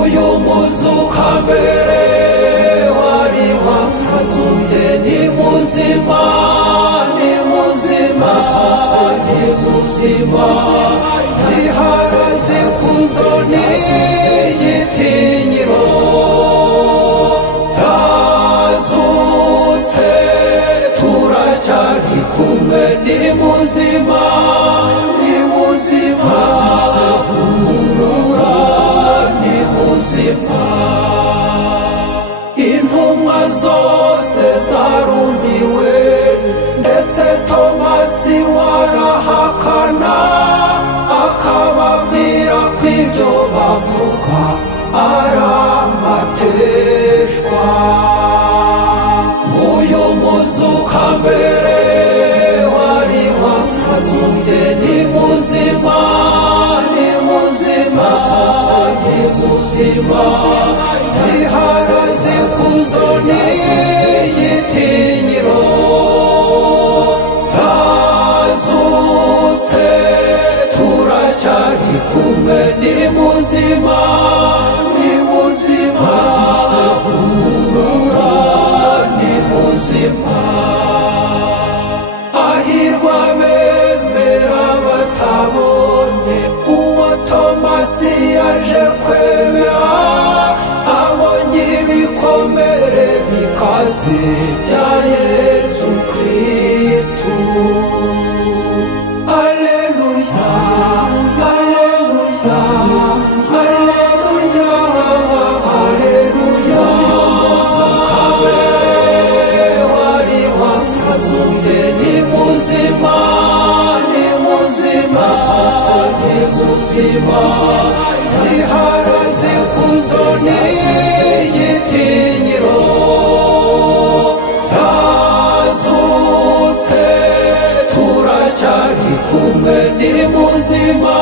uyu muzuka mbere wari wapfuzutse ni muzima ni muzima Yezuzima ziharaze kuzo n'igitinyiro yazutse turacyari kumwe ni muzima ni muzima humura ni muzima intumwa zose zarumiwe ndetse Tomasi warahakana akababwira ko ibyo bavuga ari amateshwa nguyu muzuka mbere wari wapfuzutse ni muzima ni muzima Yezuzima ziharaze kuzo n'igitinyiro yazutse turacyari kumwe ni muzima ni muzima humura ni muzima hahirwa bemera batabonye uwo Tomasi yaje kwemera abonye ibikomere bikaze bya Yesu Kristu Alleluia Alleluia Alleluia Alleluia muzuka mbere wari wapfuzutse ni muzima ni muzima Yezuzima ziharaze kuzo n'igitinyiro yazutse turacyari kumwe ni muzima